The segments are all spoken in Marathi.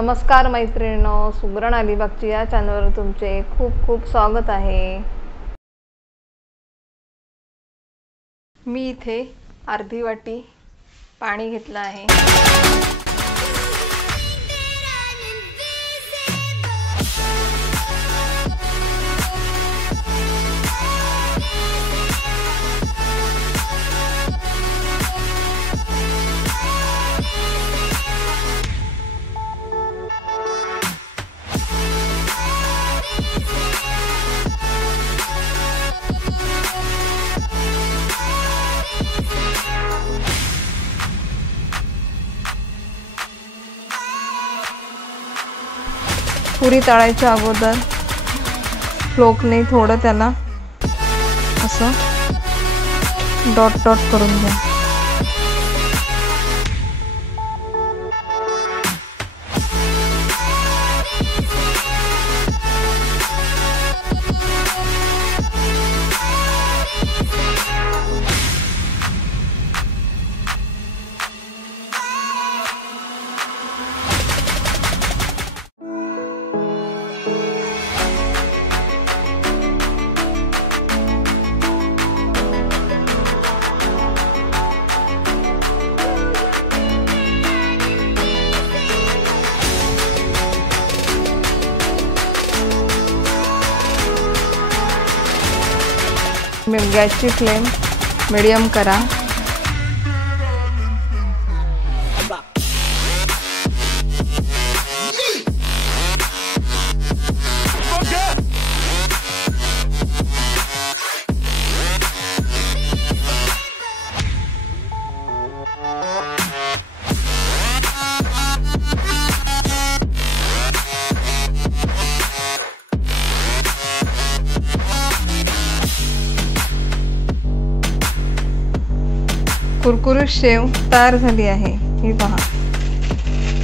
नमस्कार मैत्रिणींनो, सुगरण अलिबागची या चॅनलवर तुमचे खूप खूप स्वागत आहे। मी इथे अर्धी वाटी पाणी घेतलं आहे। पुरी तळायच्या अगोदर फ्लोकने थोडं त्याला असं डॉट डॉट करून घ्या। गॅसची फ्लेम मीडियम करा। कुरकुरीत शेव तयार झाली आहे। ही पहा,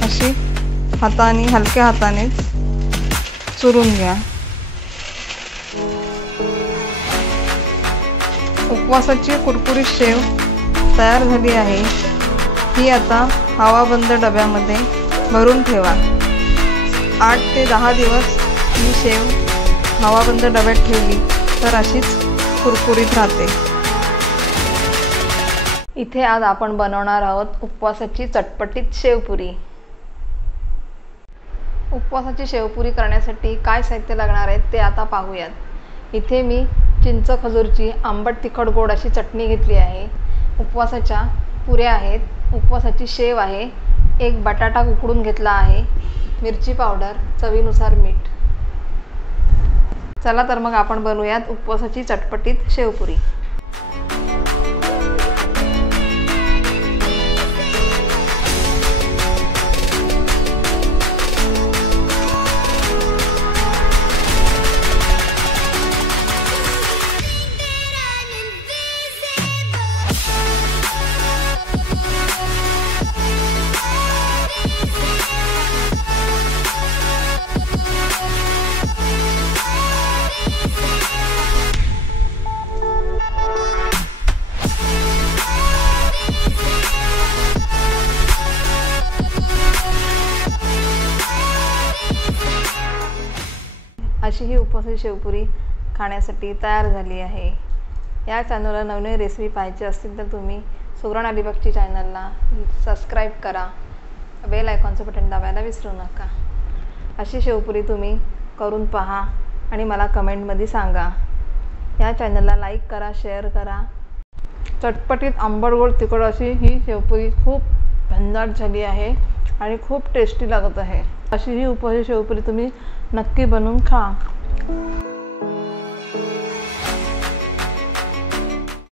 अशी हाताने हलक्या हाताने चुरून घ्या। उपवासाची कुरकुरीत शेव तयार झाली आहे। ही आता हवाबंद डब्यामध्ये भरून ठेवा। 8 ते 10 दिवस ही शेव हवाबंद डब्यात ठेवली तर अशीच कुरकुरीत राहते। इथे आज आपण बनवणार आहोत उपवासाची चटपटीत शेवपुरी। उपवासाची शेवपुरी करण्यासाठी काय साहित्य लागणार आहे ते आता पाहूयात। इथे मी चिंच खजूरची आंबट तिखट गोड अशी चटणी घेतली आहे। उपवासाच्या पुऱ्या आहेत, उपवासाची शेव आहे, एक बटाटा उकडून घेतला आहे, मिरची पावडर, चवीनुसार मीठ। चला तर मग आपण बनवूयात उपवासाची चटपटीत शेवपुरी। अशी ही उपवासाची शेवपुरी खाण्यासाठी तयार झाली आहे। या चॅनलला नवीन रेसिपी पाहायची असतील तर तुम्ही सुगरण अलिबागची चॅनलला सबस्क्राईब करा, बेल आयकॉनचं बटन दाबायला विसरू नका। अशी शेवपुरी तुम्ही करून पहा आणि मला कमेंटमध्ये सांगा। या चॅनलला लाईक करा, शेअर करा। चटपटीत आंबट गोड तिखट अशी ही शेवपुरी खूप भन्नाट झाली आहे आणि खूप टेस्टी लागत आहे। अशी ही उपवासाची शेवपुरी तुम्ही नक्की बनवून खा।